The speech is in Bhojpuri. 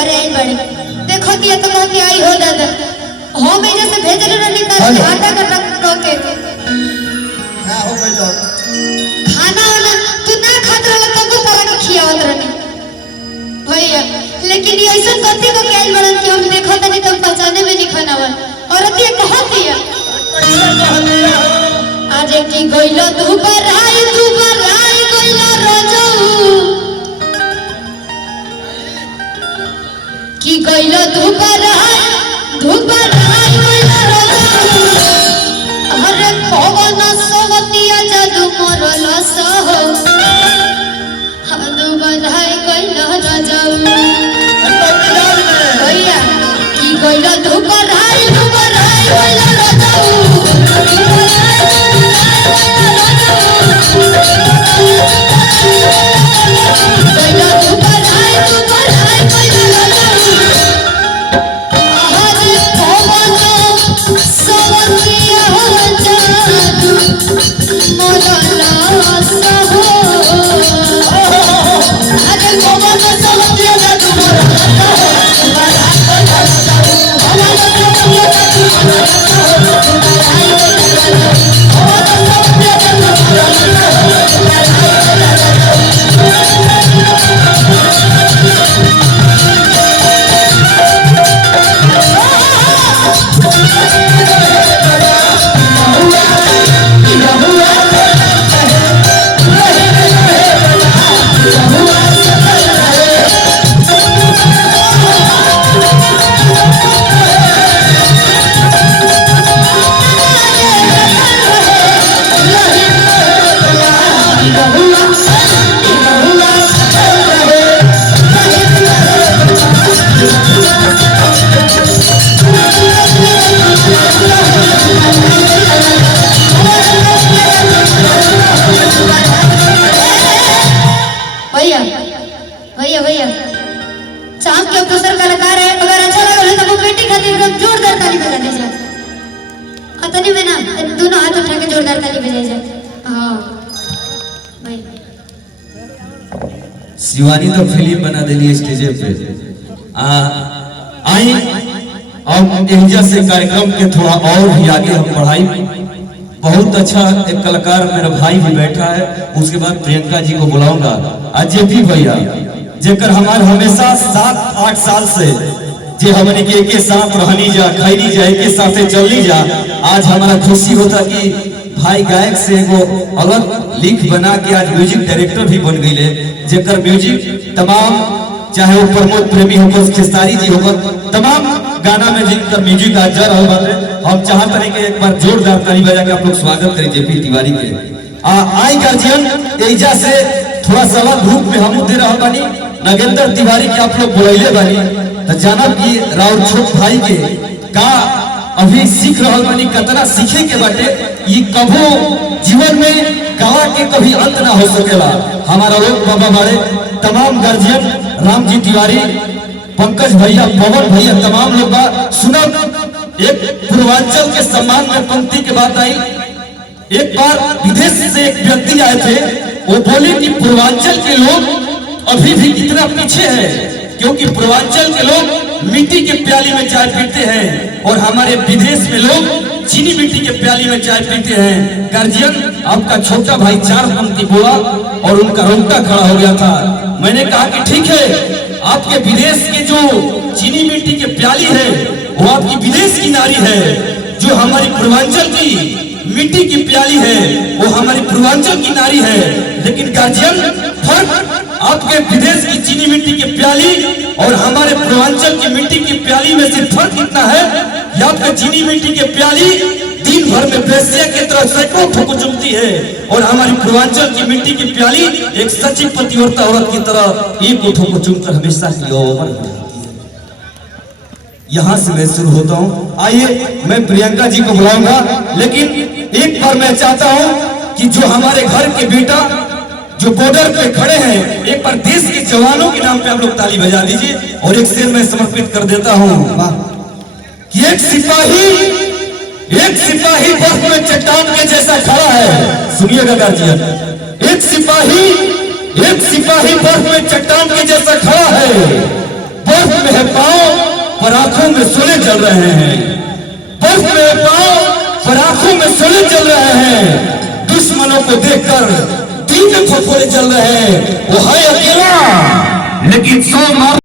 घरे आई बड़े देखो दिया तो कह के आई हो दादा हम एजे से भेजले रहनी त आटा का टक के ना हो गई तो खाना वाला तू ना खात रहल तब तारा के खियावत रहनी भैया लेकिन ये ऐसा गलती को कैल बड़न कि हम देखो तनी तो पहचाने में नहीं खानावा औरत ये कहत दिया आज की गइलो तू बराई गइलो रोजऊ की गइलो तू बराई गइलो रोजऊ अरे पवन सवतिया जादू मोरल सहो हादू बधाई गइलो रोजऊ भैया की गइलो तू बराई गइलो रोजऊ भैया चाम के दूसर कलाकार है अगर अच्छा लगे तो वो बेटी खातिर एकदम जोरदार ताली बजा दीजिए अतनी में ना दोनों हाथ उठा के जोरदार ताली बजाई जाए हां भाई शिवानी तो फिल्म बना देली स्टेज पे आई अब एहिजा से कार्यक्रम के थोड़ा और भी आगे हम बढ़ाई बहुत अच्छा एक कलाकार मेरा भाई भी बैठा है उसके बाद प्रियंका जी को बुलाऊंगा आज जेपी भैया जेकर हमारे हमेशा 7-8 साल से जे हमने के एक साथ रहनी जा खाईली जा एक साथ चलनी जा आज हमारा खुशी होता कि भाई गायक से एगो अलग लिख बना के आज म्यूजिक डायरेक्टर भी बन गईले जेकर म्यूजिक तमाम चाहे वो प्रमोद प्रेमी होकर खेसारी जी होकर तमाम गाना में जिनका म्यूजिक आज जा रहा बात हम चाहते हैं कि एक बार जोरदार ताली बजा के आप लोग स्वागत करें जेपी तिवारी के आई गार्जियन एजा से थोड़ा सवाल धूप में हम दे रहा बानी नगेंद्र तिवारी के आप लोग बुलाइले बानी तो जानब कि राउर छोट भाई के का अभी सीख रहा बानी कितना सीखे के बाटे ये कभो जीवन में गावा के कभी अंत ना हो सकेला हमारा लोग बाबा बाड़े तमाम गार्जियन राम जी तिवारी पंकज भैया पवन भैया तमाम लोग सुना एक पूर्वांचल के सम्मान में पंक्ति के बात आई एक बार विदेश से एक व्यक्ति आए थे वो बोले कि पूर्वांचल के लोग अभी भी कितना पीछे है क्योंकि पूर्वांचल के लोग मिट्टी के प्याली में चाय पीते हैं और हमारे विदेश में लोग चीनी मिट्टी के प्याली में चाय पीते हैं गार्जियन आपका छोटा भाई 4 पंक्ति बोला और उनका रोंगटा खड़ा हो गया था मैंने कहा कि ठीक है आपके विदेश के जो चीनी मिट्टी के प्याली है वो आपकी विदेश की नारी है जो हमारी पूर्वांचल की मिट्टी की प्याली है वो हमारी पूर्वांचल की नारी है लेकिन गार्जियन फर्क आपके विदेश की चीनी मिट्टी की प्याली और हमारे पूर्वांचल की मिट्टी की प्याली में सिर्फ फर्क इतना है कि आपका चीनी मिट्टी की प्याली दिन भर में वेश्या की तरह सैकड़ों ठोको चुमती है और हमारी पूर्वांचल की मिट्टी की प्याली एक सच्ची पतिव्रता औरत की तरह एक ठोको चुमकर हमेशा की ओवर यहाँ से मैं शुरू होता हूँ आइए मैं प्रियंका जी को बुलाऊंगा लेकिन एक बार मैं चाहता हूँ कि जो हमारे घर के बेटा जो बॉर्डर पे खड़े हैं एक बार देश के जवानों के नाम पे आप लोग ताली बजा दीजिए और एक शेर मैं समर्पित कर देता हूँ कि एक सिपाही बर्फ में चट्टान के जैसा खड़ा है सुनिएगा गार्जियन एक सिपाही बर्फ में चट्टान के जैसा खड़ा है बर्फ बर्फ में है पाँव पर आंखों में सोले जल रहे हैं, बर्फ में है पाँव पर आंखों में सोले जल रहे हैं, दुश्मनों को देखकर दिल में फफोले जल रहे हैं। वो है अकेला लेकिन 100